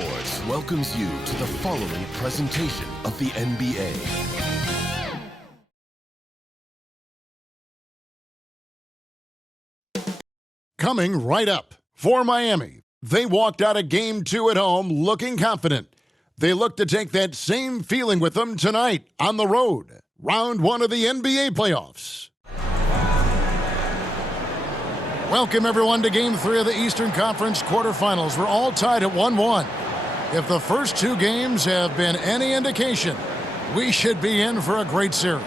Sports welcomes you to the following presentation of the NBA. Coming right up for Miami. They walked out of Game 2 at home looking confident. They look to take that same feeling with them tonight on the road. Round 1 of the NBA playoffs. Welcome, everyone, to Game 3 of the Eastern Conference quarterfinals. We're all tied at 1-1. If the first 2 games have been any indication, we should be in for a great series.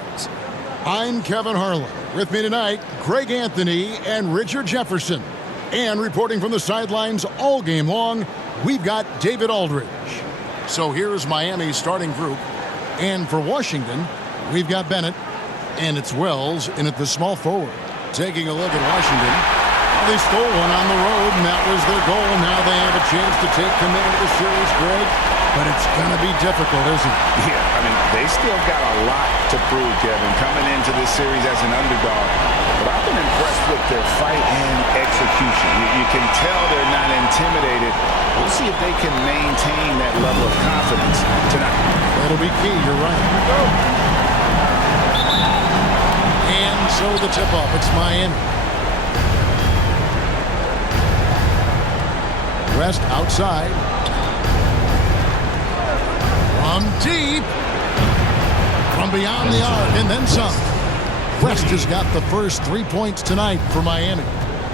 I'm Kevin Harlan. With me tonight, Greg Anthony and Richard Jefferson. And reporting from the sidelines all game long, we've got David Aldridge. So here's Miami's starting group. And for Washington, we've got Bennett, and it's Wells in at the small forward. Taking a look at Washington. They stole one on the road, and that was their goal. Now they have a chance to take command of the series, Greg. But it's going to be difficult, isn't it? Yeah, I mean, they still got a lot to prove, Kevin, coming into this series as an underdog. But I've been impressed with their fight and execution. You can tell they're not intimidated. We'll see if they can maintain that level of confidence tonight. That'll be key. You're right. Here we go. And so the tip-off. It's Miami. West outside. From deep. From beyond the arc and then some. West has got the first 3 points tonight for Miami.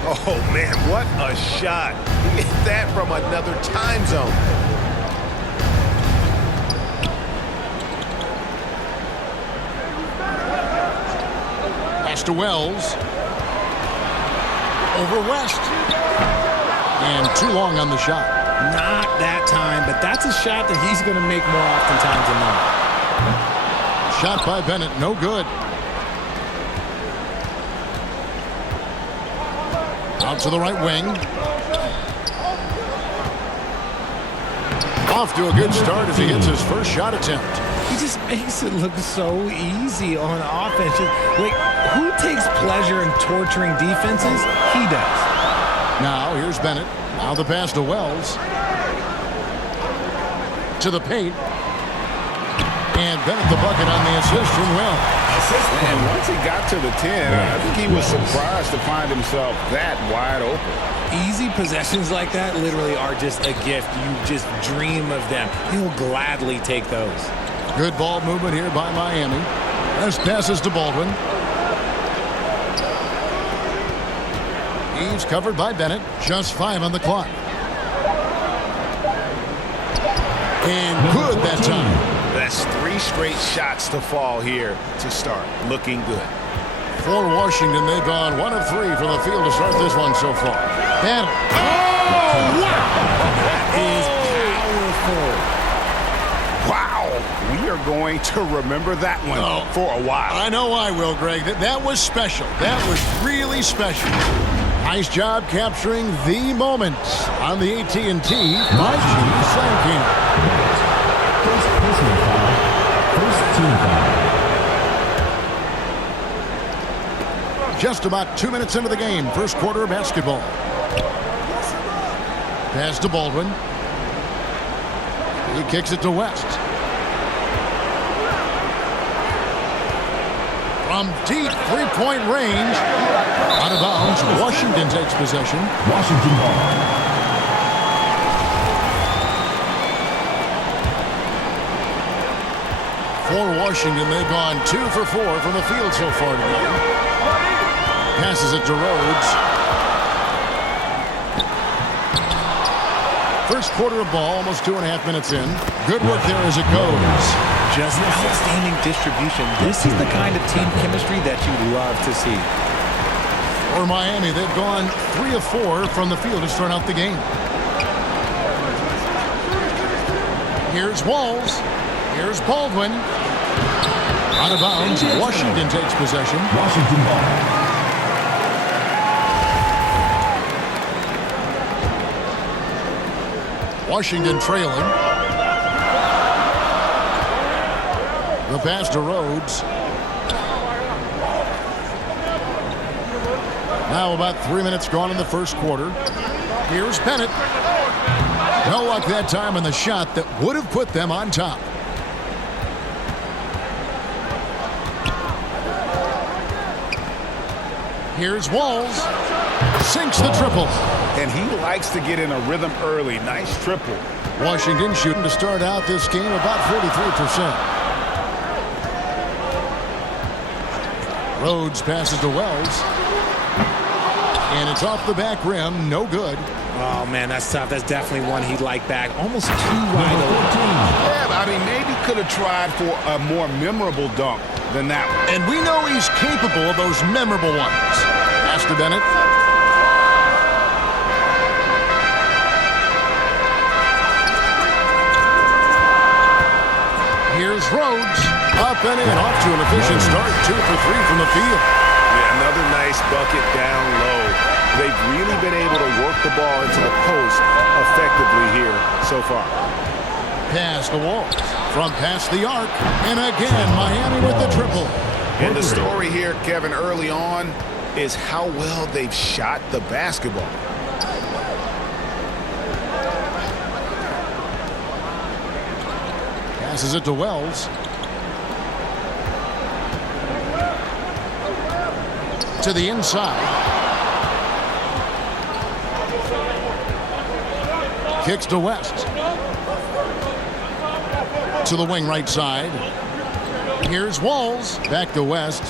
Oh, man, what a shot. He hit that from another time zone. Pass to Wells. Over West. And too long on the shot. Not that time, but that's a shot that he's going to make more oftentimes than not. Shot by Bennett, no good. Out to the right wing. Off to a good start as he hits his first shot attempt. He just makes it look so easy on offense. Like, who takes pleasure in torturing defenses? He does. Now, here's Bennett. Now the pass to Wells. To the paint. And Bennett the bucket on the assist from Wells. And once he got to the 10, I think he was surprised to find himself that wide open. Easy possessions like that literally are just a gift. You just dream of them. He'll gladly take those. Good ball movement here by Miami. This passes to Baldwin. He's covered by Bennett. Just 5 on the clock. And good that time. That's 3 straight shots to fall here to start. Looking good. For Washington, they've gone 1 of 3 from the field to start this one so far. Bennett. Oh, wow! That is powerful. Wow. We are going to remember that one for a while. I know I will, Greg. That was special. That was really special. Nice job capturing the moment on the AT&T 5G Slam King. First personal foul. First team foul. Just about 2 minutes into the game. First quarter of basketball. Pass to Baldwin. He kicks it to West. From deep three-point range. Out of bounds. Washington takes possession. Washington ball. For Washington, they've gone 2 for 4 from the field so far tonight. Passes it to Rhodes. First quarter of ball, almost 2.5 minutes in. Good work there as it goes. Just outstanding distribution. This is the kind of team chemistry that you love to see. For Miami, they've gone 3 of 4 from the field to start out the game. Here's Walls. Here's Baldwin. Out of bounds. Washington takes possession. Washington ball. Washington trailing. The pass to Rhodes. Now about 3 minutes gone in the first quarter. Here's Bennett. No luck that time on the shot that would have put them on top. Here's Walls. Sinks the triple. And he likes to get in a rhythm early. Nice triple. Washington shooting to start out this game about 43%. Rhodes passes to Wells. And it's off the back rim. No good. Oh, man, that's tough. That's definitely one he'd like back. Almost too wide open. Yeah, I mean, maybe could have tried for a more memorable dunk than that one. And we know he's capable of those memorable ones. Pass to Bennett. Here's Rhodes. Up and in. Off to an efficient start. 2 for 3 from the field. Yeah, another nice bucket down low. They've really been able to work the ball into the post effectively here so far. Pass the Walls. From past the arc. And again, Miami with the triple. And the story here, Kevin, early on is how well they've shot the basketball. Passes it to Wells. To the inside. Kicks to West. To the wing right side. Here's Walls. Back to West.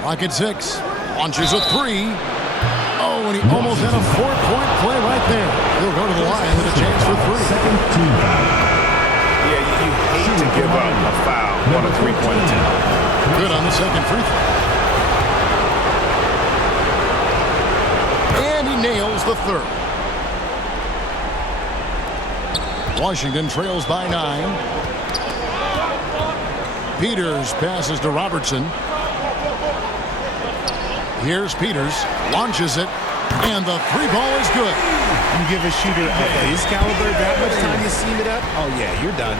Clock at 6. Launches a 3. Oh, and he almost had a 4-point play right there. He'll go to the line with a chance for 3. Second team foul. Yeah, you hate to give up a foul on a three-point attempt. Good on the second free throw. And he nails the third. Washington trails by 9. Peters passes to Robertson. Here's Peters. Launches it. And the 3 ball is good. You give a shooter of his caliber that much time to seam it up? Oh, yeah, you're done.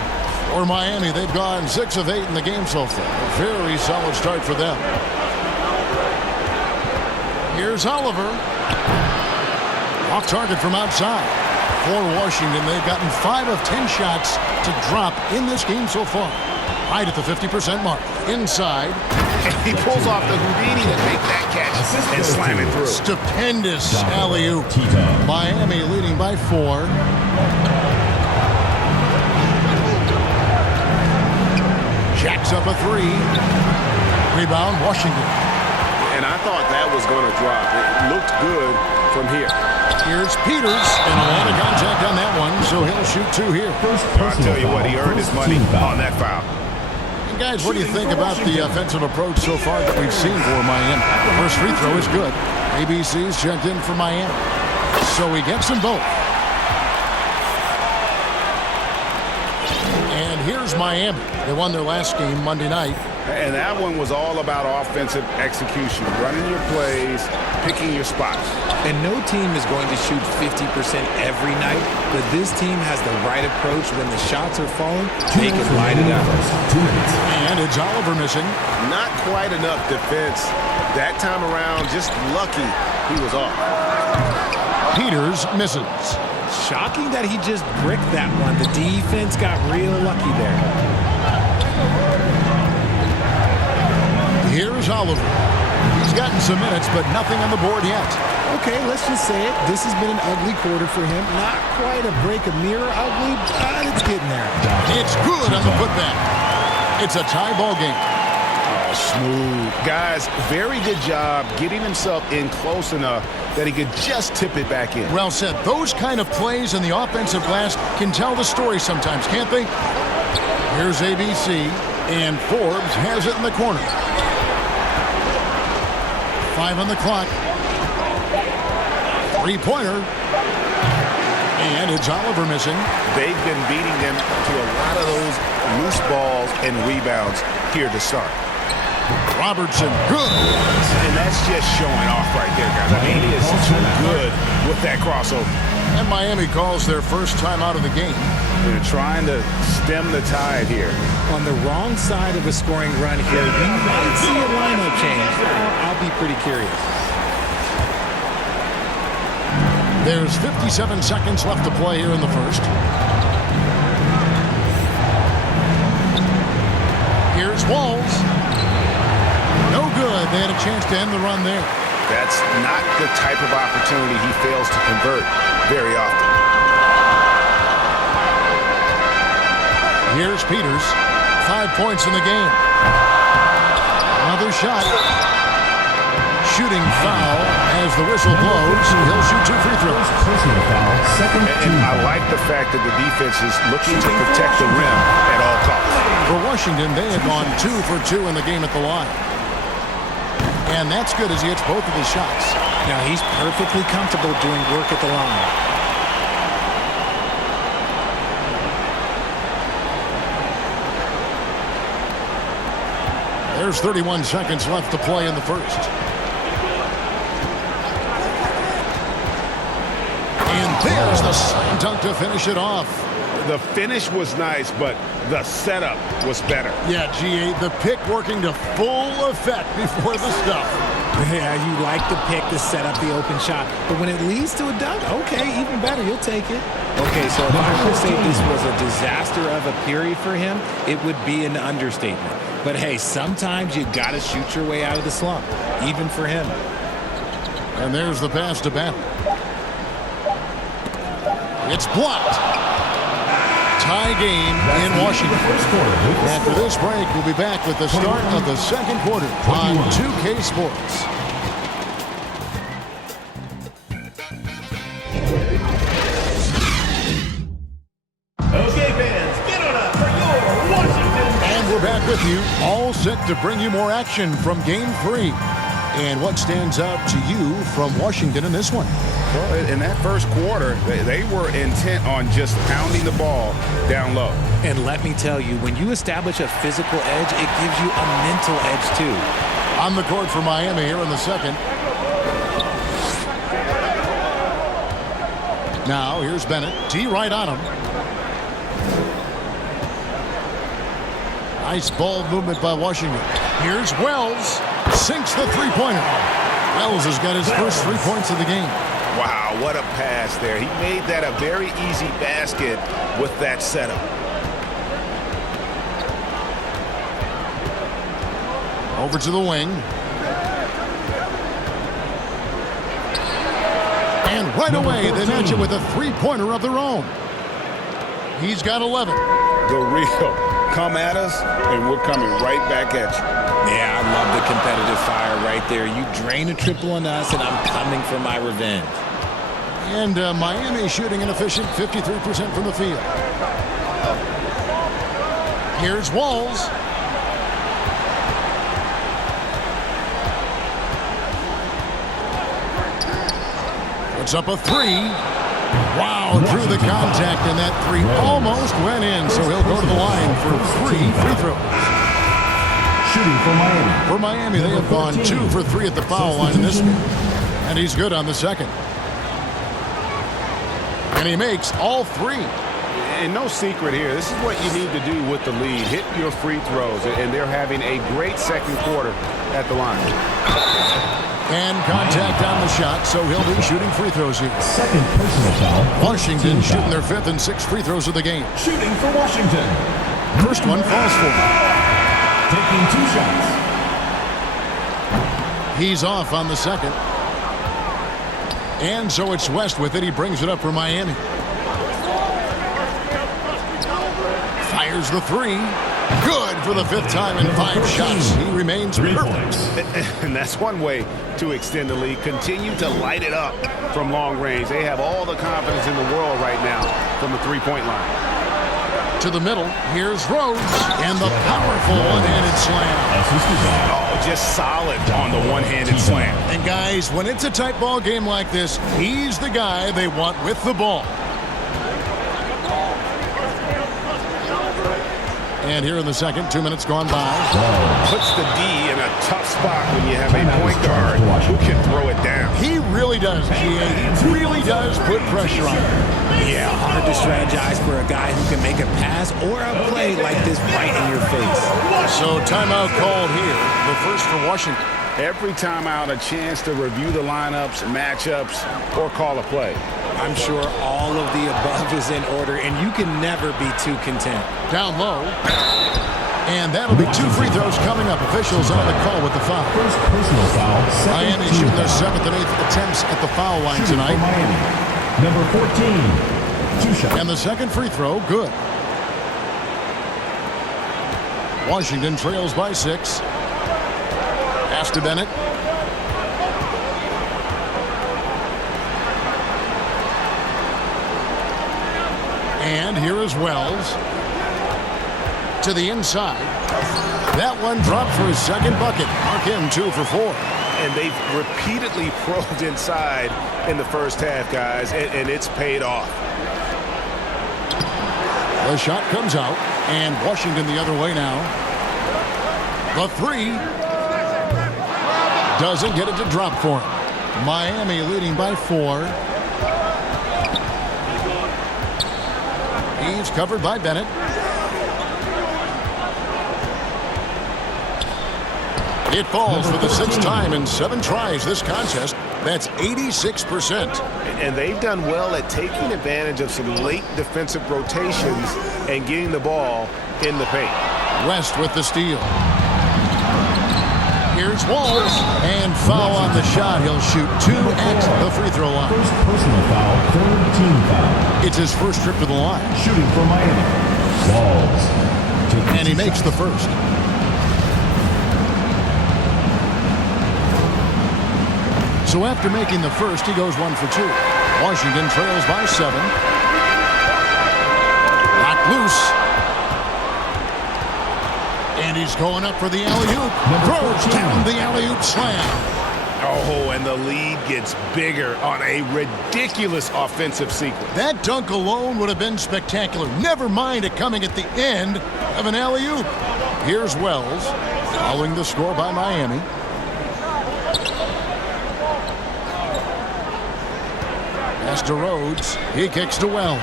For Miami, they've gone 6 of 8 in the game so far. A very solid start for them. Here's Oliver. Off target from outside. For Washington, they've gotten 5 of 10 shots to drop in this game so far. Right at the 50% mark. Inside. He pulls off the Houdini to make that catch and slam it through. Stupendous alley-oop. Tito. Miami leading by 4. Jacks up a 3. Rebound, Washington. And I thought that was going to drop. It looked good from here. Here's Peters, and a lot of contact on that one, so he'll shoot 2 here. First I'll personal tell you what, he foul. earned his First money team foul. on that foul. And guys, what do you think about the offensive approach so far that we've seen for Miami? The first free throw is good. ABC's checked in for Miami. So he gets them both. And here's Miami. They won their last game Monday night. And that one was all about offensive execution, running your plays, picking your spots. And no team is going to shoot 50% every night, but this team has the right approach. When the shots are falling, they can light it up. 2 minutes. And it's Oliver missing. Not quite enough defense. That time around, just lucky he was off. Peters misses. Shocking that he just bricked that one. The defense got real lucky there. Here's Oliver. He's gotten some minutes, but nothing on the board yet. Okay, let's just say it. This has been an ugly quarter for him. Not quite a break a mirror ugly, but it's getting there. It's good on the putback. It's a tie ball game. Smooth. Guys, very good job getting himself in close enough that he could just tip it back in. Well said. Those kind of plays in the offensive glass can tell the story sometimes, can't they? Here's ABC, and Forbes has it in the corner. 5 on the clock. 3-pointer. And it's Oliver missing. They've been beating them to a lot of those loose balls and rebounds here to start. Robertson, good. And that's just showing off right there, guys. I mean, he is too good with that crossover. And Miami calls their first time out of the game. They're trying to stem the tide here. On the wrong side of a scoring run here, you might see a lineup change. I'll be pretty curious. There's 57 seconds left to play here in the first. Here's Walls. No good. They had a chance to end the run there. That's not the type of opportunity he fails to convert very often. Here's Peters. 5 points in the game. Another shot. Shooting foul as the whistle blows. He'll shoot 2 free throws. Personal foul, second And team. I like the fact that the defense is looking to protect the rim at all costs. For Washington, they had gone 2 for 2 in the game at the line. And that's good as he hits both of his shots. Now he's perfectly comfortable doing work at the line. There's 31 seconds left to play in the first. And there's the slam dunk to finish it off. The finish was nice, but the setup was better. Yeah, G8, the pick working to full effect before the stuff. Yeah, you like the pick to set up the open shot. But when it leads to a dunk, okay, even better. You'll take it. Okay, so if I were to say this was a disaster of a period for him, it would be an understatement. But hey, sometimes you got to shoot your way out of the slump, even for him. And there's the pass to Bennett. It's blocked. Tie game in Washington. After this break, we'll be back with the start of the second quarter on 2K Sports. Okay, fans, get on up for your Washington. And we're back with you, all set to bring you more action from Game 3. And what stands out to you from Washington in this one? Well, in that first quarter, they were intent on just pounding the ball down low. And let me tell you, when you establish a physical edge, it gives you a mental edge too. On the court for Miami here in the second. Now, here's Bennett. T right on him. Nice ball movement by Washington. Here's Wells. Sinks the three-pointer. Wells has got his first 3 points of the game. Wow, what a pass there. He made that a very easy basket with that setup. Over to the wing. And right away, they match it with a three-pointer of their own. He's got 11. The real come at us, and we're coming right back at you. Yeah, I love the competitive fire right there. You drain a triple on us, and I'm coming for my revenge. And Miami shooting an efficient 53% from the field. Here's Walls. Puts up a three. Wow, drew the contact, and that three almost went in, so he'll go to the line for 3 free throws. Shooting for Miami. For Miami, they have gone 2 for 3 at the foul line in this one. And he's good on the second. And he makes all 3. And no secret here. This is what you need to do with the lead. Hit your free throws. And they're having a great second quarter at the line. And contact on the shot, so he'll be shooting free throws here. Second personal foul. Washington Team shooting foul. their 5th and 6th free throws of the game. Shooting for Washington. First one falls for him. Taking 2 shots. He's off on the second. And so it's West with it. He brings it up for Miami. Fires the 3. Good for the 5th time in 5 shots. He remains perfect. And that's one way to extend the lead. Continue to light it up from long range. They have all the confidence in the world right now from the three-point line. To the middle. Here's Rhodes. And the powerful one-handed slam. Oh, just solid on the one-handed slam. And guys, when it's a tight ball game like this, he's the guy they want with the ball. And here in the second, 2 minutes gone by. Puts the D in a tough spot when you have a point guard who can throw it down. He really does, GA. He really does put pressure on him. Yeah, hard to strategize for a guy who can make a pass or a play like this right in your face. So timeout called here. The first for Washington. Every time out, a chance to review the lineups, matchups, or call a play. I'm sure all of the above is in order, and you can never be too content. Down low. And that'll be 2 free throws coming up. Officials on the call with the foul. First personal foul. Miami shooting their 7th and 8th attempts at the foul line tonight. Miami. Number 14. 2 shot. And the second free throw, good. Washington trails by 6. Pass to Bennett. And here is Wells. To the inside. That one dropped for his second bucket. Mark him 2 for 4. And they've repeatedly probed inside in the first half, guys, and it's paid off. The shot comes out, and Washington the other way now. The 3 doesn't get it to drop for him. Miami leading by 4. He's covered by Bennett. It falls for the 6th time in 7 tries this contest. That's 86%. And they've done well at taking advantage of some late defensive rotations and getting the ball in the paint. West with the steal. Here's Walls. And foul on the shot. He'll shoot 2 at the free throw line. First personal foul. Third team foul. It's his first trip to the line. Shooting for Miami. Walls. And he makes the first. So after making the first, he goes 1 for 2. Washington trails by 7. Locked loose. And he's going up for the alley-oop. Throws down the alley-oop slam. Oh, and the lead gets bigger on a ridiculous offensive sequence. That dunk alone would have been spectacular. Never mind it coming at the end of an alley-oop. Here's Wells, following the score by Miami. Pass to Rhodes. He kicks to Wells.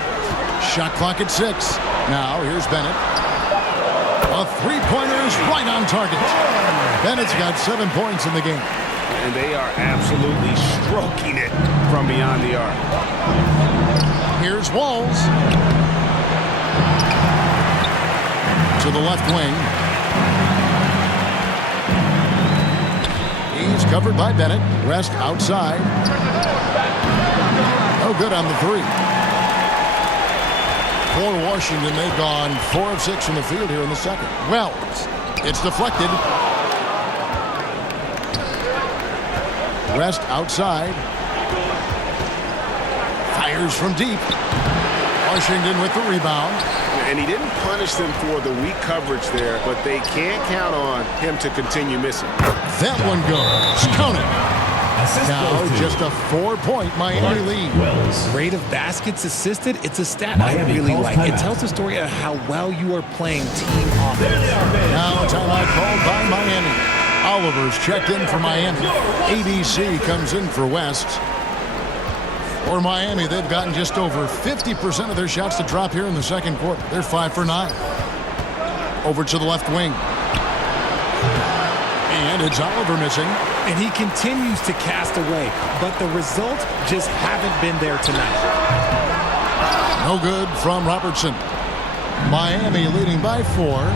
Shot clock at 6. Now here's Bennett. A three-pointer is right on target. Bennett's got 7 points in the game. And they are absolutely stroking it from beyond the arc. Here's Walls. To the left wing. He's covered by Bennett. Rest outside. No good on the 3. For Washington, they've gone 4 of 6 from the field here in the second. Wells. It's deflected. Rest outside. Fires from deep. Washington with the rebound. And he didn't punish them for the weak coverage there, but they can't count on him to continue missing. That one goes. Count it. Now just a 4-point Miami lead. Wells. Rate of baskets assisted, it's a stat I really like. It tells the story of how well you are playing team offense. Now timeout called by Miami. Oliver's checked in for Miami. ADC comes in for West. For Miami, they've gotten just over 50% of their shots to drop here in the second quarter. They're 5 for 9. Over to the left wing. And it's Oliver missing. And he continues to cast away, but the results just haven't been there tonight. No good from Robertson. Miami leading by 4.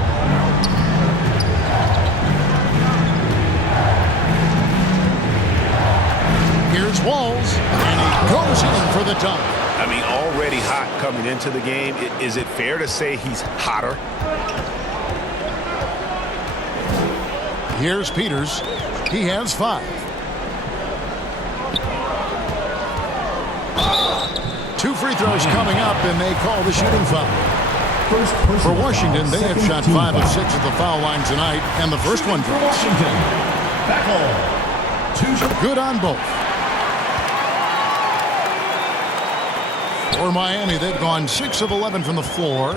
Here's Walls, and he goes in for the dunk. I mean, already hot coming into the game. Is it fair to say he's hotter? Here's Peters. He has 5. 2 free throws coming up, and they call the shooting foul. For Washington, they have shot 5 of 6 at the foul line tonight, and the first one drops. Washington. Back on. 2 Good on both. For Miami, they've gone 6 of 11 from the floor.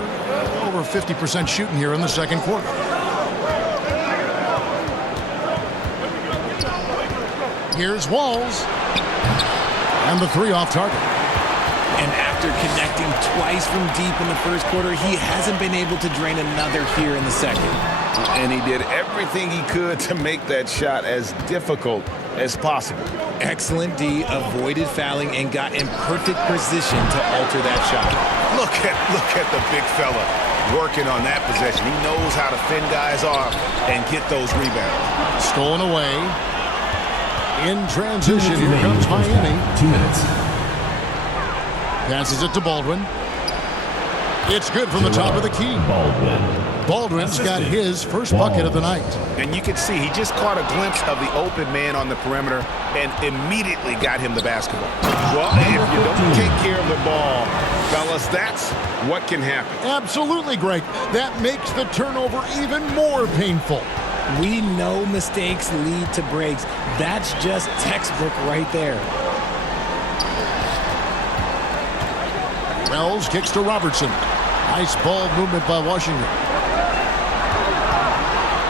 Over 50% shooting here in the second quarter. Here's Walls. And the 3 off target. And After connecting twice from deep in the first quarter, he hasn't been able to drain another here in the second. And he did everything he could to make that shot as difficult as possible. Excellent D, avoided fouling and got in perfect position to alter that shot. Look at the big fella working on that possession. He knows how to fend guys off and get those rebounds. Stolen away. In transition, here comes Miami. 2 minutes. Passes it to Baldwin. It's good from the top of the key. Baldwin's got his first bucket of the night. And you can see he just caught a glimpse of the open man on the perimeter and immediately got him the basketball. Well, if you don't take care of the ball, fellas, that's what can happen. Absolutely, Greg. That makes the turnover even more painful. We know mistakes lead to breaks. That's just textbook right there. Wells kicks to Robertson. Nice ball movement by Washington.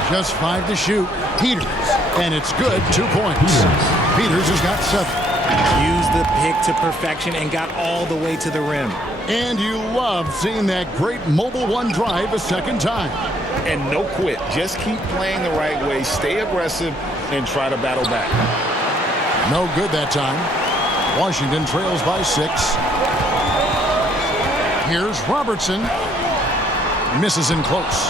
Just 5 to shoot. Peters. And it's good. 2 points. Peters has got 7. Used the pick to perfection and got all the way to the rim. And you love seeing that great mobile one drive a second time. And no quit. Just keep playing the right way. Stay aggressive and try to battle back. No good that time. Washington trails by 6. Here's Robertson. Misses in close.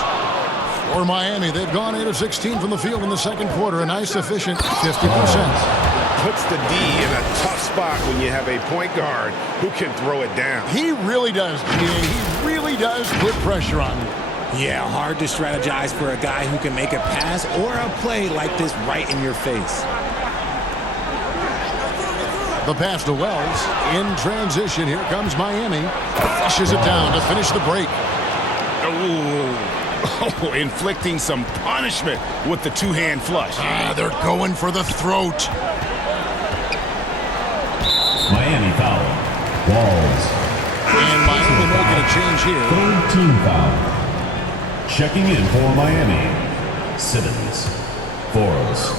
For Miami, they've gone 8 of 16 from the field in the second quarter. A nice, efficient 50%. Puts the D in a tough spot when you have a point guard who can throw it down. He really does, GA. He really does put pressure on you. Yeah, hard to strategize for a guy who can make a pass or a play like this right in your face. The pass to Wells. In transition, here comes Miami. Flushes it down to finish the break. Oh, inflicting some punishment with the two-hand flush. They're going for the throat. Miami foul. Walls. And Miami making a change here. Third team foul. Checking in for Miami. Simmons. Forbes.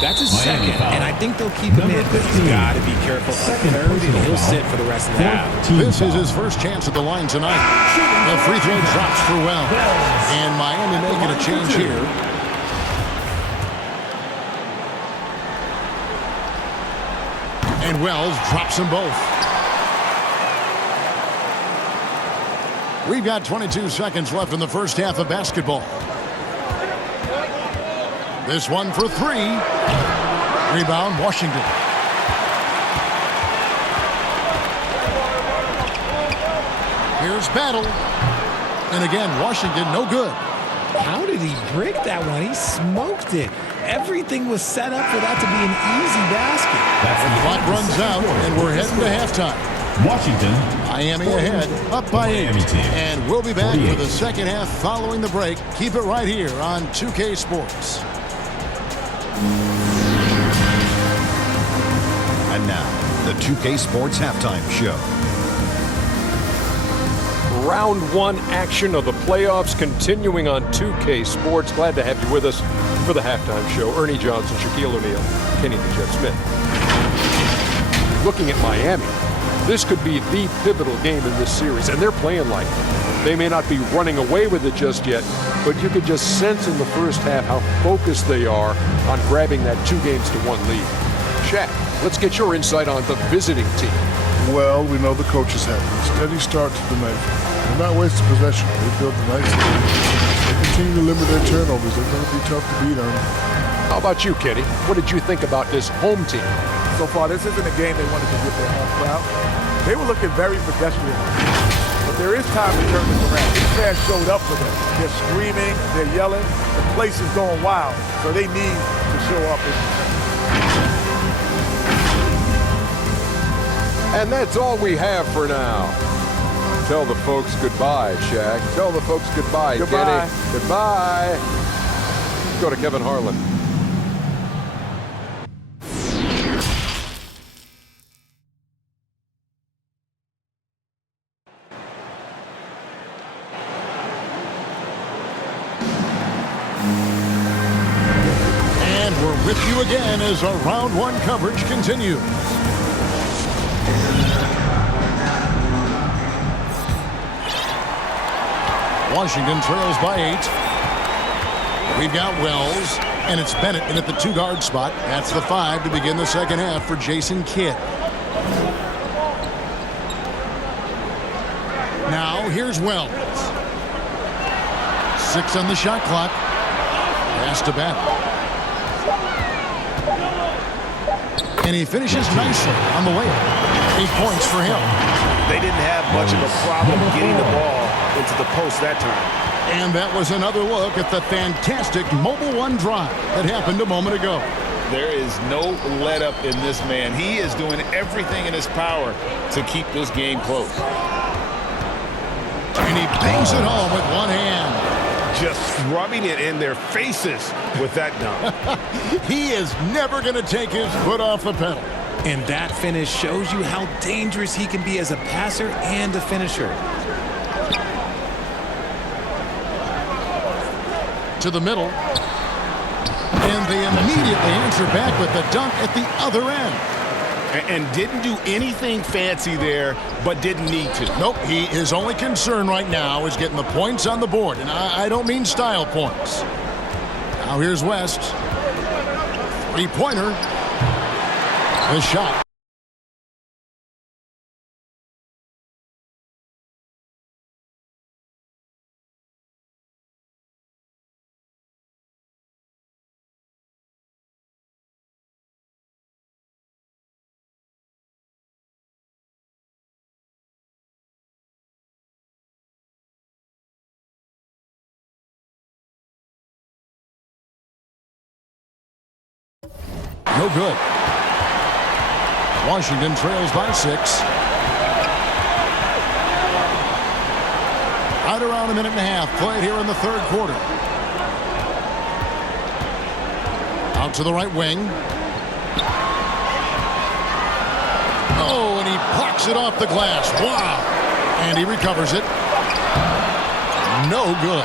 That's his second, and I think they'll keep him in, but he's got to be careful. Third, and he'll sit for the rest of the half. This is his first chance at the line tonight. The free throw drops for Wells. And Miami making a change here. And Wells drops them both. We've got 22 seconds left in the first half of basketball. This one for 3. Rebound, Washington. Here's Battle. And again, Washington, no good. How did he break that one? He smoked it. Everything was set up for that to be an easy basket. The clock runs out, and we're heading to halftime. Washington. Miami ahead, up by 8. Miami team. And we'll be back 48. for the second half following the break. Keep it right here on 2K Sports. And now, the 2K Sports Halftime Show. Round 1 action of the playoffs continuing on 2K Sports. Glad to have you with us for the halftime show. Ernie Johnson, Shaquille O'Neal, Kenny the Jet Smith. Looking at Miami, this could be the pivotal game in this series, and they're playing like it. They may not be running away with it just yet, but you could just sense in the first half how focused they are on grabbing that 2-1 lead. Shaq, let's get your insight on the visiting team. Well, we know the coaches have a steady start to the night. They're not wasting possession. They built a nice lead. They continue to limit their turnovers. They're going to be tough to beat on. How about you, Kenny? What did you think about this home team? So far, this isn't a game they wanted to get their home crowd. They were looking very pedestrian. But there is time to turn this around. These fans showed up for them. They're screaming, they're yelling. The place is going wild. So they need to show up. And that's all we have for now. Tell the folks goodbye, Shaq. Tell the folks goodbye, Goodbye. Kenny. Goodbye. Go to Kevin Harlan. And we're with you again as our round one coverage continues. Washington trails by 8. We've got Wells, and it's Bennett in at the 2-guard spot. That's the 5 to begin the second half for Jason Kidd. Now here's Wells. 6 on the shot clock. Pass to Bennett. And he finishes nicely on the layup. 8 points for him. They didn't have much of a problem getting the ball into the post that time. And that was another look at the fantastic Mobile One drive that happened a moment ago. There is no let up in this man. He is doing everything in his power to keep this game close. And he bangs it home with one hand. Just rubbing it in their faces with that dunk. He is never going to take his foot off the pedal. And that finish shows you how dangerous he can be as a passer and a finisher. To the middle. And they immediately answer back with the dunk at the other end. And didn't do anything fancy there, but didn't need to. Nope, his only concern right now is getting the points on the board. And I don't mean style points. Now here's West. 3-pointer. The shot. No good. Washington trails by 6. Right around a minute and a half played here in the third quarter. Out to the right wing. Oh, and he plucks it off the glass. Wow. And he recovers it. No good.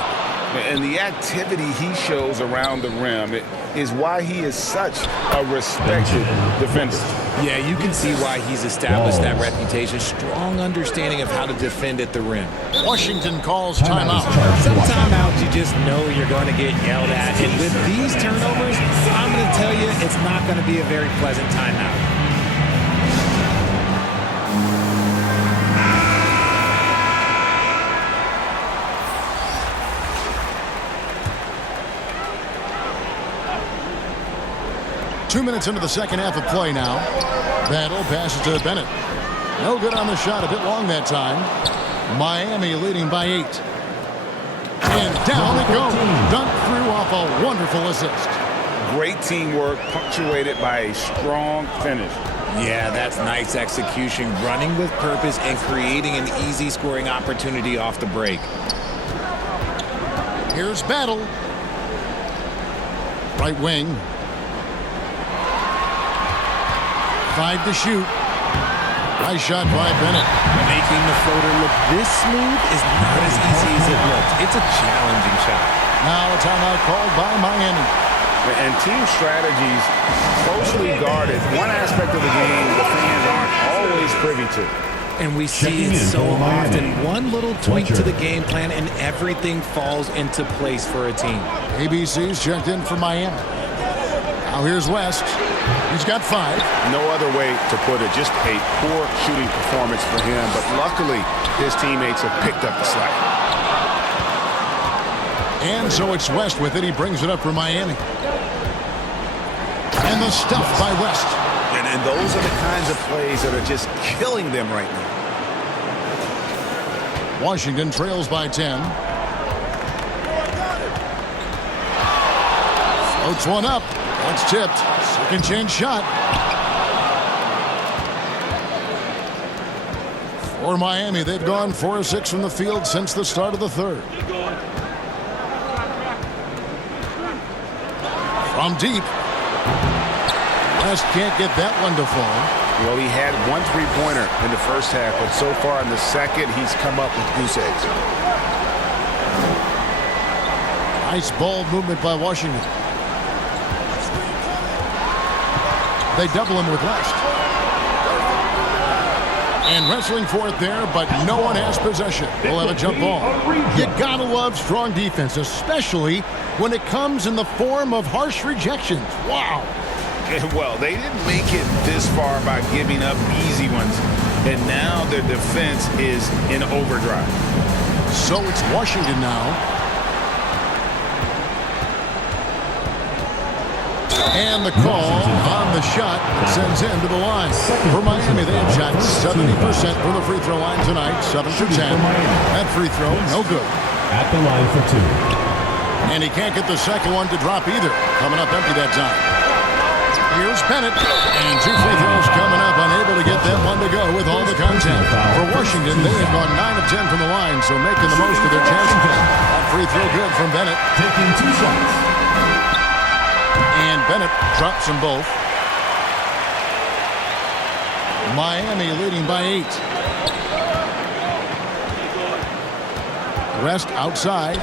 And the activity he shows around the rim is why he is such a respected defender. Yeah, you can see why he's established that reputation. Strong understanding of how to defend at the rim. Washington calls timeout. Some timeouts you just know you're going to get yelled at. And with these turnovers, I'm going to tell you it's not going to be a very pleasant timeout. Two minutes into the second half of play now. Battle passes to Bennett. No good on the shot. A bit long that time. Miami leading by 8. And down it goes. Dunk through off a wonderful assist. Great teamwork punctuated by a strong finish. Yeah, that's nice execution. Running with purpose and creating an easy scoring opportunity off the break. Here's Battle. Right wing. 5 to shoot. Nice shot by Bennett. Making the floater look this smooth is not as easy as it looks. It's a challenging shot. Now a timeout called by Miami. And team strategies closely guarded. One aspect of the game the fans aren't always privy to. And we see it so often. One little tweak to the game plan and everything falls into place for a team. ABC's checked in for Miami. Now here's West. He's got 5. No other way to put it. Just a poor shooting performance for him. But luckily, his teammates have picked up the slack. And so it's West with it. He brings it up for Miami. And the stuff by West. And those are the kinds of plays that are just killing them right now. Washington trails by 10. Floats one up. That's tipped. Second chance shot. For Miami, they've gone 4 of 6 from the field since the start of the third. From deep. West can't get that one to fall. Well, he had 1 3-pointer in the first half, but so far in the second, he's come up with goose eggs. Nice ball movement by Washington. They double him with West. And wrestling for it there, but no one has possession. We'll have a jump ball. You gotta love strong defense, especially when it comes in the form of harsh rejections. Wow. Well, they didn't make it this far by giving up easy ones, and now their defense is in overdrive. So it's Washington now. And the call on the shot sends into the line. For Miami, they have shot 70% from the free throw line tonight, 7 for 10. That free throw, no good. At the line for 2. And he can't get the second one to drop either. Coming up empty that time. Here's Bennett. And 2 free throws coming up, unable to get that one to go with all the contact. For Washington, they have gone 9 of 10 from the line, so making the most of their chances. That free throw good from Bennett. Taking 2 shots. And Bennett drops them both. Miami leading by 8. West outside.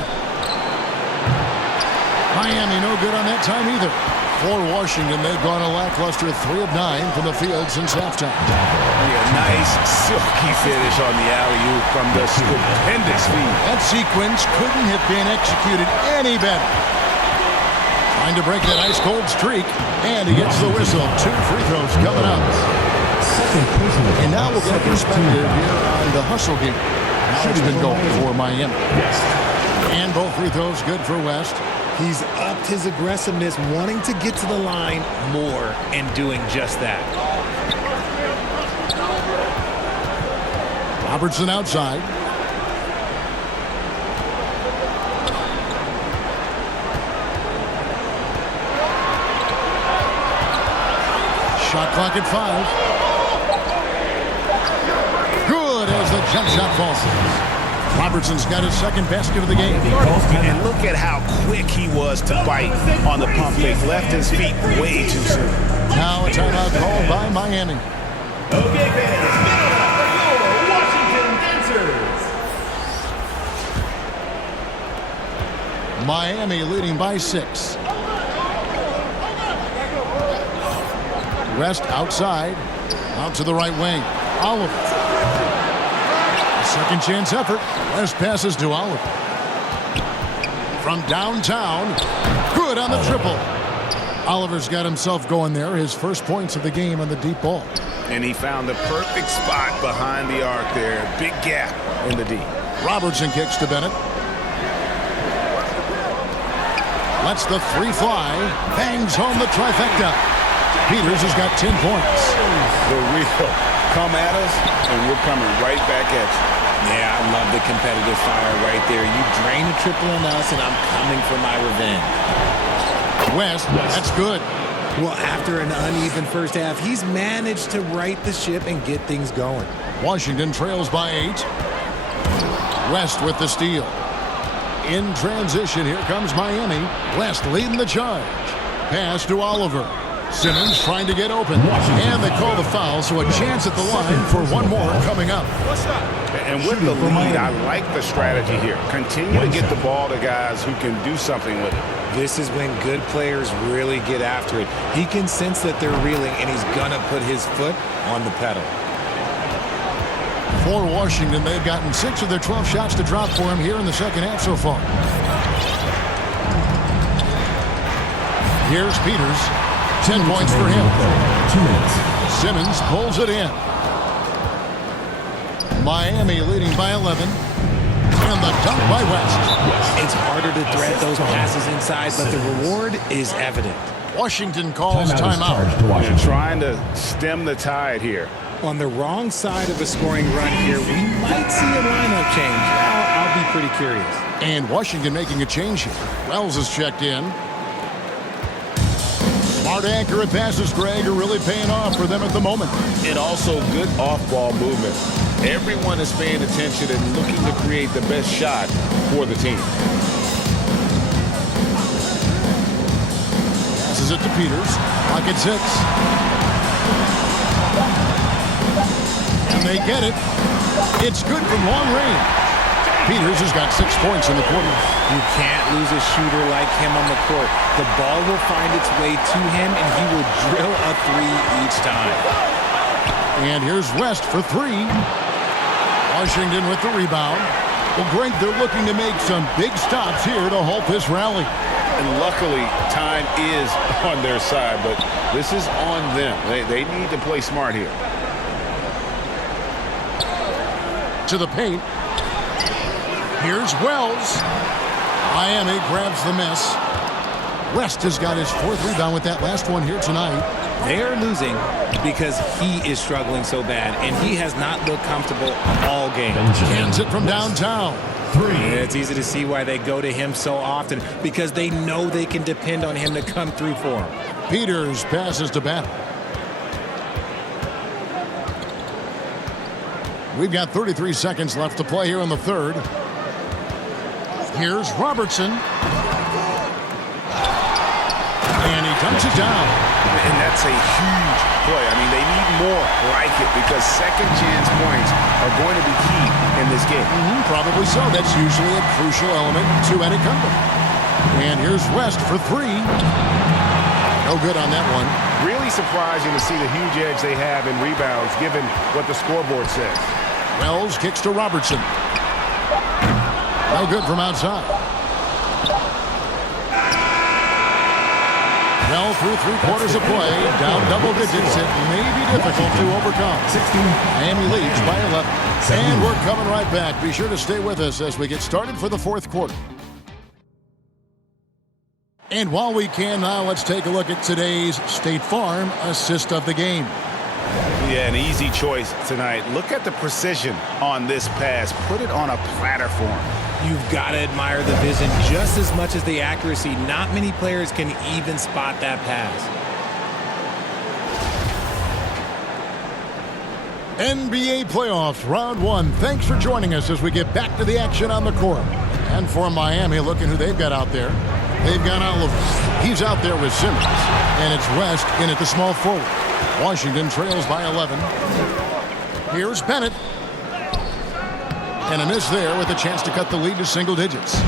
Miami no good on that time either. For Washington, they've gone a lackluster 3 of 9 from the field since halftime. Yeah, nice silky finish on the alley-oop from the stupendous feed. That sequence couldn't have been executed any better. Trying to break that ice-cold streak, and he gets the whistle. 2 free throws coming up. And now we'll get a perspective here on the hustle game. How it's been going for Miami. And both free throws good for West. He's upped his aggressiveness, wanting to get to the line more and doing just that. Robertson outside. Shot clock at 5. Good as the jump shot falls. Robertson's got his second basket of the game. And look at how quick he was to bite on the pump fake. Left his feet way too soon. Now a timeout called by Miami. Okay, fans, get on up for your Washington Dancers. Miami leading by 6. West outside. Out to the right wing. Oliver. Second chance effort. West passes to Oliver. From downtown. Good on the triple. Oliver's got himself going there. His first points of the game on the deep ball. And he found the perfect spot behind the arc there. Big gap in the D. Robertson kicks to Bennett. Lets the 3 fly. Bangs home the trifecta. Peters has got 10 points. The real come at us, and we're coming right back at you. Yeah, I love the competitive fire right there. You drain a triple on us, and I'm coming for my revenge. West, that's good. Well, after an uneven first half, he's managed to right the ship and get things going. Washington trails by 8. West with the steal. In transition, here comes Miami. West leading the charge. Pass to Oliver. Simmons trying to get open. And they call the foul, so a chance at the line for one more coming up. And with the lead, I like the strategy here. Continue to get the ball to guys who can do something with it. This is when good players really get after it. He can sense that they're reeling, and he's going to put his foot on the pedal. For Washington, they've gotten 6 of their 12 shots to drop for him here in the second half so far. Here's Peters. 10 points for him. 2 minutes. Simmons pulls it in. Miami leading by 11. And the dunk by West. It's harder to thread those passes inside, but the reward is evident. Washington calls timeout. They're trying to stem the tide here. On the wrong side of a scoring run here, we might see a lineup change. I'll be pretty curious. And Washington making a change here. Wells is checked in. Smart accurate passes, Greg, are really paying off for them at the moment. And also good off-ball movement. Everyone is paying attention and looking to create the best shot for the team. Passes it to Peters. Clock at 6. And they get it. It's good from long range. Peters has got 6 points in the quarter. You can't lose a shooter like him on the court. The ball will find its way to him, and he will drill a 3 each time. And here's West for 3. Washington with the rebound. Well, Greg, they're looking to make some big stops here to halt this rally. And luckily, time is on their side, but this is on them. They need to play smart here. To the paint. Here's Wells. Miami grabs the miss. West has got his 4th rebound with that last one here tonight. They are losing because he is struggling so bad, and he has not looked comfortable all game. Cans it from downtown. 3. It's easy to see why they go to him so often, because they know they can depend on him to come through for them. Peters passes to Bennett. We've got 33 seconds left to play here in the 3rd. Here's Robertson. And he dumps it down. And that's a huge play. I mean, they need more like it because second chance points are going to be key in this game. Probably so. That's usually a crucial element to any comeback. And here's West for 3. No good on that one. Really surprising to see the huge edge they have in rebounds given what the scoreboard says. Wells kicks to Robertson. No good from outside. Well, through 3 quarters of play, down double digits, it may be difficult to overcome. 16. Miami leads by 11. And we're coming right back. Be sure to stay with us as we get started for the 4th quarter. And while we can now, let's take a look at today's State Farm assist of the game. Yeah, an easy choice tonight. Look at the precision on this pass. Put it on a platter for him. You've got to admire the vision just as much as the accuracy. Not many players can even spot that pass. NBA playoffs, round 1. Thanks for joining us as we get back to the action on the court. And for Miami, look at who they've got out there. They've got Oliver. He's out there with Simmons. And it's West in at the small forward. Washington trails by 11. Here's Bennett. And a miss there with a chance to cut the lead to single digits.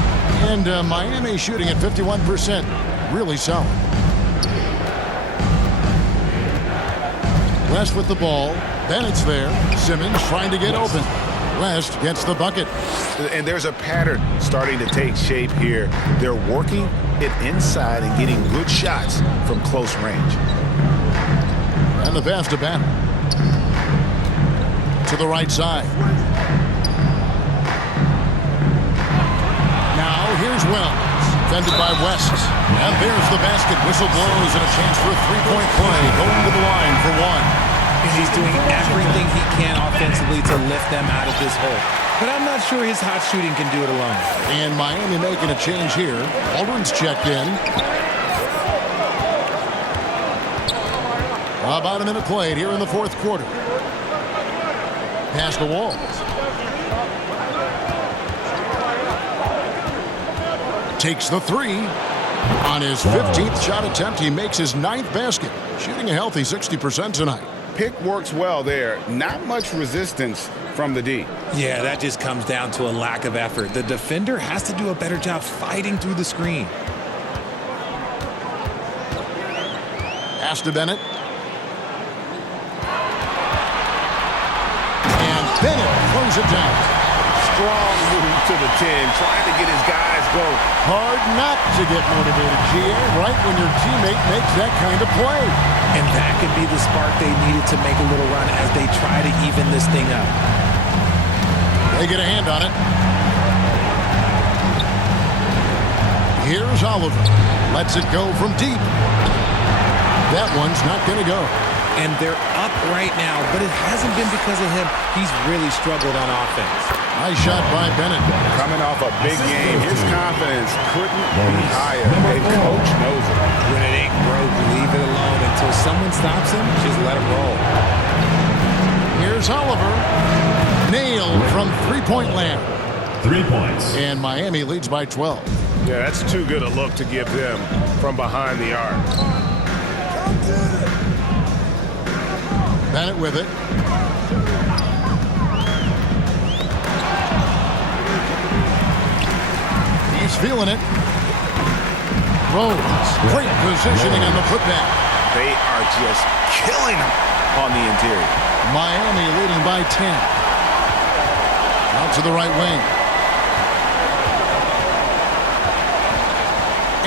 And Miami shooting at 51%. Really solid. West with the ball. Bennett's there. Simmons trying to get open. West gets the bucket. And there's a pattern starting to take shape here. They're working it inside and getting good shots from close range. And the pass to Bennett. To the right side. Now here's Wells. Defended by West. And there's the basket. Whistle blows and a chance for a 3-point play. Going to the line for 1. And he's doing everything he can offensively to lift them out of this hole. But I'm not sure his hot shooting can do it alone. And Miami making a change here. Aldrin's checked in. About a minute played here in the 4th quarter. Pass to Walls. Takes the 3. On his 15th shot attempt, he makes his 9th basket. Shooting a healthy 60% tonight. Pick works well there. Not much resistance from the D. Yeah, that just comes down to a lack of effort. The defender has to do a better job fighting through the screen. Pass to Bennett. And Bennett throws it down. Strong move to the 10, trying to get his guys going. Hard not to get motivated, GA, right when your teammate makes that kind of play. And that could be the spark they needed to make a little run as they try to even this thing up. They get a hand on it. Here's Oliver. Lets it go from deep. That one's not going to go. And they're up right now, but it hasn't been because of him. He's really struggled on offense. Nice shot by Bennett. Coming off a big game, his confidence couldn't be higher. And coach knows it. When it ain't broke, leave it alone until someone stops him. Just let him roll. Here's Oliver. Nailed from 3-point land. 3 points. And Miami leads by 12. Yeah, that's too good a look to give them from behind the arc. Bennett with it. He's feeling it. Rose, great positioning on the putback. They are just killing them on the interior. Miami leading by 10. Out to the right wing.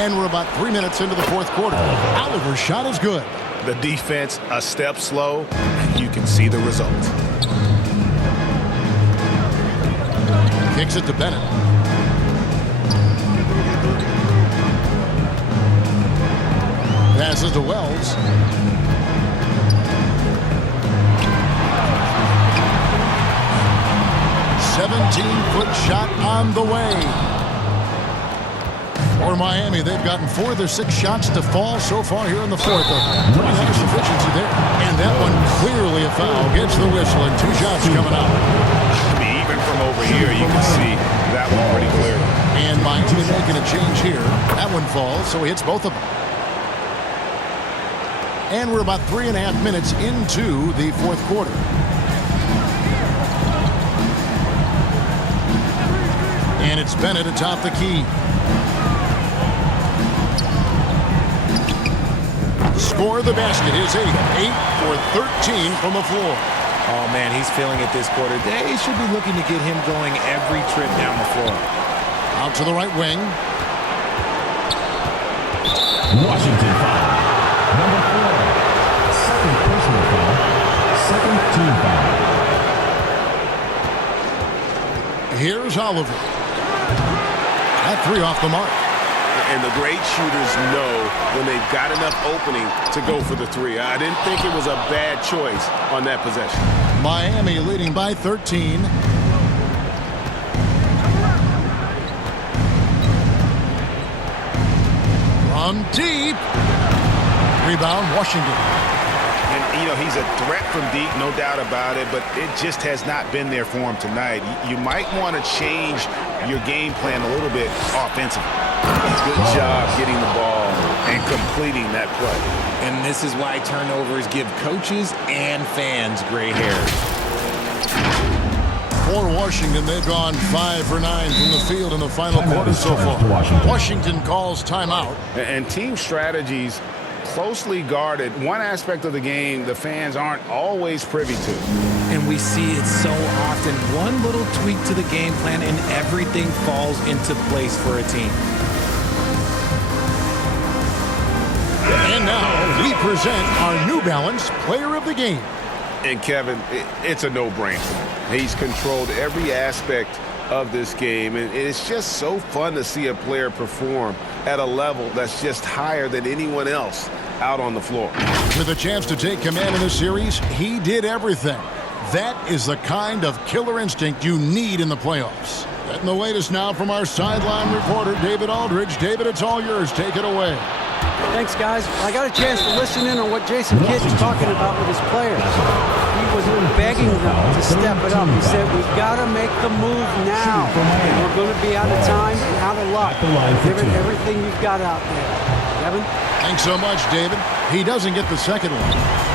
And we're about 3 minutes into the fourth quarter. Oliver's shot is good. The defense a step slow, and you can see the result. Kicks it to Bennett. Passes to Wells. Foot shot on the way. For Miami, they've gotten 4 of their 6 shots to fall so far here in the fourth. Pretty nice efficiency there. And that one clearly a foul. Gets the whistle and 2 shots coming out. I mean, even from over here, you can see that one pretty clearly. And Miami making a change here. That one falls, so he hits both of them. And we're about 3.5 minutes into the fourth quarter. And it's Bennett atop the key. Score the basket is 8 for 13 from the floor. Oh, man, he's feeling it this quarter. They should be looking to get him going every trip down the floor. Out to the right wing. Washington foul. Number 4. Second personal foul. Second team foul. Here's Oliver. That 3 off the mark. And the great shooters know when they've got enough opening to go for the 3. I didn't think it was a bad choice on that possession. Miami leading by 13. From deep. Rebound, Washington. And, you know, he's a threat from deep, no doubt about it, but it just has not been there for him tonight. You might want to change your game plan a little bit offensively. Good job getting the ball and completing that play. And this is why turnovers give coaches and fans gray hair. For Washington, they've gone 5 for 9 from the field in the final quarter so far. Washington calls timeout. And team strategies closely guarded. One aspect of the game the fans aren't always privy to. And we see it so often. One little tweak to the game plan and everything falls into place for a team. And now we present our New Balance Player of the Game. And Kevin, it's a no-brainer. He's controlled every aspect of this game, and it's just so fun to see a player perform at a level that's just higher than anyone else out on the floor. With a chance to take command in the series, he did everything. That is the kind of killer instinct you need in the playoffs. Getting the latest now from our sideline reporter, David Aldridge. David, it's all yours. Take it away. Thanks, guys. I got a chance to listen in on what Jason Kidd was talking about with his players. He was begging them to step it up. He said, we've got to make the move now. And we're going to be out of time and out of luck. Give it everything you've got out there. Kevin? Thanks so much, David. He doesn't get the second one.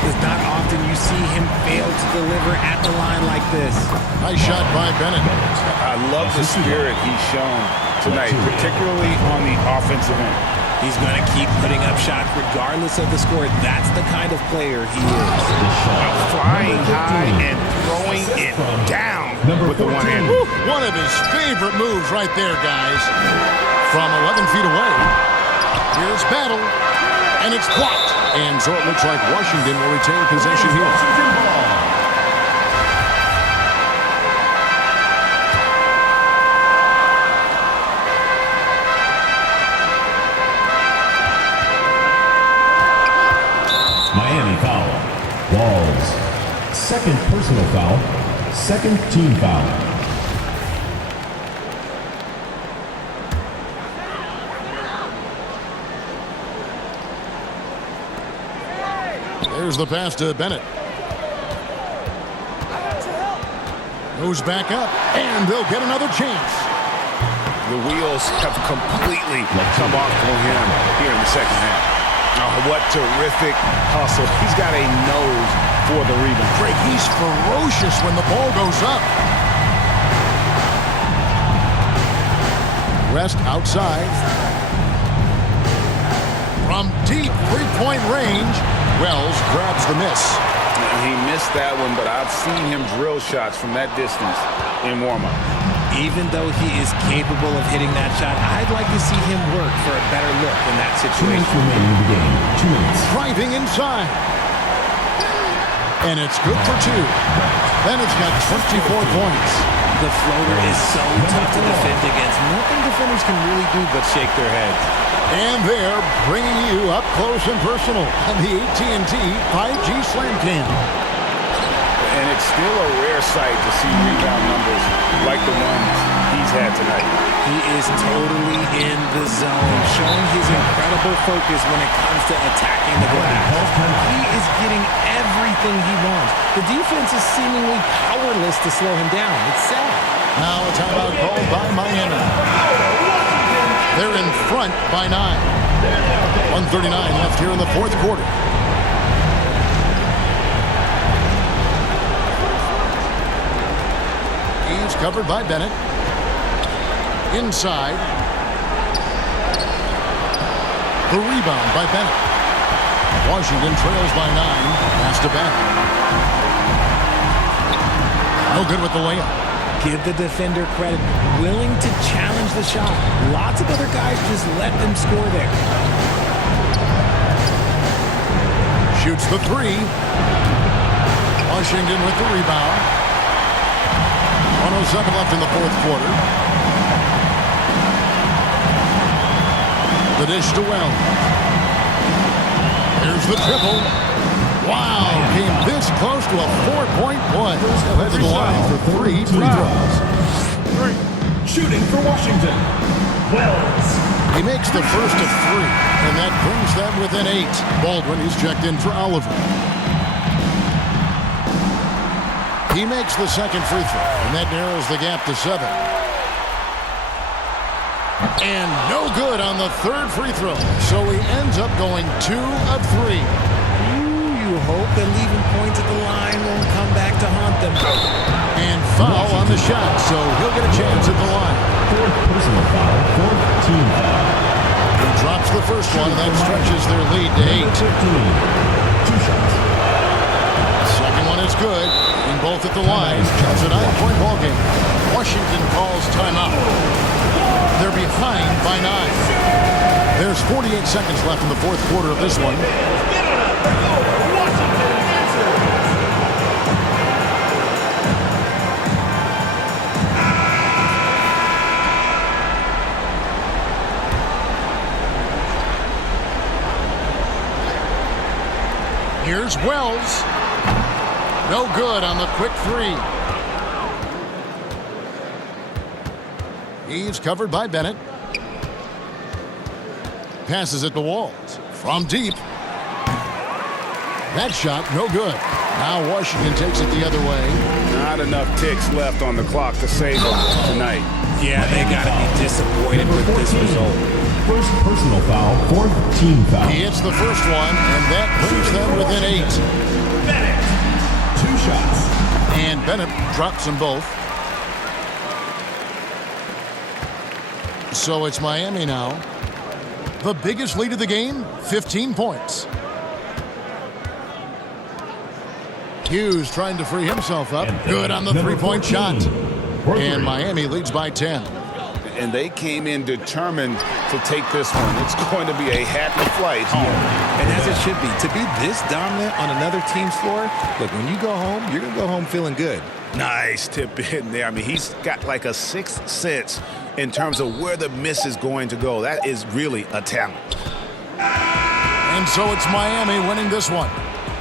It's not often you see him fail to deliver at the line like this. Nice shot by Bennett. I love the spirit he's shown tonight, particularly on the offensive end. He's going to keep putting up shots regardless of the score. That's the kind of player he is. Flying high and throwing it down with the one hand. One of his favorite moves right there, guys. From 11 feet away. Here's Battle. And it's blocked. And so it looks like Washington will retain possession here. Miami foul. Walls. Second personal foul. Second team foul. There's the pass to Bennett. Goes back up, and they'll get another chance. The wheels have completely come off for him here in the second half. Oh, what terrific hustle. He's got a nose for the rebound. Greg, he's ferocious when the ball goes up. West outside. From deep three-point range, Wells grabs the miss. He missed that one, but I've seen him drill shots from that distance in warm-up. Even though he is capable of hitting that shot, I'd like to see him work for a better look in that situation. 2 minutes remaining in the game. 2 minutes. Driving inside. And it's good for 2. Then it's got 24 points. The floater is so tough to defend against. Nothing defenders can really do but shake their heads. And they're bringing you up close and personal on the AT&T 5G Slam Cam. And it's still a rare sight to see rebound numbers like the ones he's had tonight. He is totally in the zone, showing his incredible focus when it comes to attacking the glass. He is getting everything he wants. The defense is seemingly powerless to slow him down. It's sad. Now a timeout called by Miami. They're in front by 9. 1:39 left here in the fourth quarter. He's covered by Bennett. Inside. The rebound by Bennett. Washington trails by 9. Pass to Bennett. No good with the layup. Give the defender credit. Willing to challenge the shot. Lots of other guys just let them score there. Shoots the 3. Washington with the rebound. 1:07 left in the fourth quarter. The dish to Wells. Here's the triple. Wow, came this close to a 4-point play. He'll head to the line for 3 free throws. Shooting for Washington, Wells. He makes the first of 3, and that brings them within 8. Baldwin is checked in for Oliver. He makes the second free throw, and that narrows the gap to 7. And no good on the third free throw, so he ends up going 2 of 3. You hope that leaving points at the line won't come back to haunt them. And foul on the shot, so he'll get a chance at the line. 4th personal foul, 4th team foul. He drops the first one, and that stretches their lead to 8. 15. 2 shots. Second one is good, and both at the line. It's a 9-point ball game. Washington calls timeout. They're behind by 9. There's 48 seconds left in the fourth quarter of this one. Here's Wells. No good on the quick 3. He's covered by Bennett. Passes it to Walls. From deep. That shot, no good. Now Washington takes it the other way. Not enough ticks left on the clock to save them tonight. Yeah, they got to be disappointed with this result. First personal foul, 4th team foul. He hits the first one, and that brings them within 8. Bennett, 2 shots. And Bennett drops them both. So it's Miami now. The biggest lead of the game, 15 points. Hughes trying to free himself up. Good on the 3-point shot. And Miami leads by 10. And they came in determined to take this one. It's going to be a happy flight home. And as it should be. To be this dominant on another team's floor, look, when you go home, you're going to go home feeling good. Nice tip in there. I mean, he's got like a 6th sense in terms of where the miss is going to go. That is really a talent. And so it's Miami winning this one.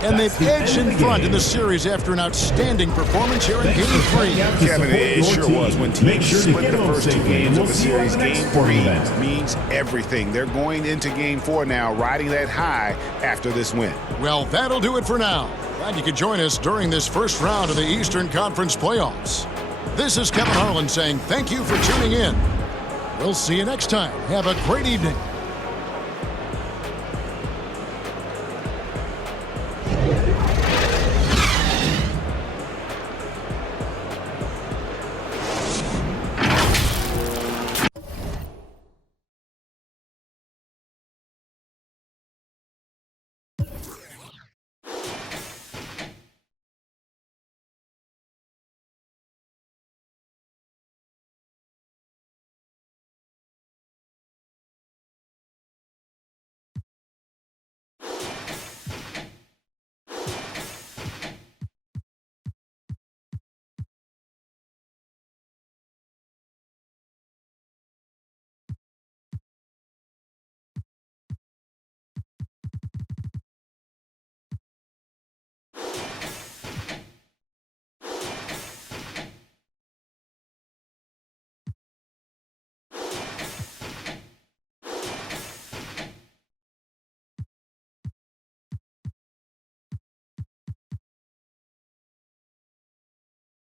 And they've edged in front in the series after an outstanding performance here in Game 3. Kevin, it sure was. When teams split the first 2 games of the series, Game 3 means everything. They're going into Game 4 now, riding that high after this win. Well, that'll do it for now. Glad you could join us during this first round of the Eastern Conference playoffs. This is Kevin Harlan saying thank you for tuning in. We'll see you next time. Have a great evening.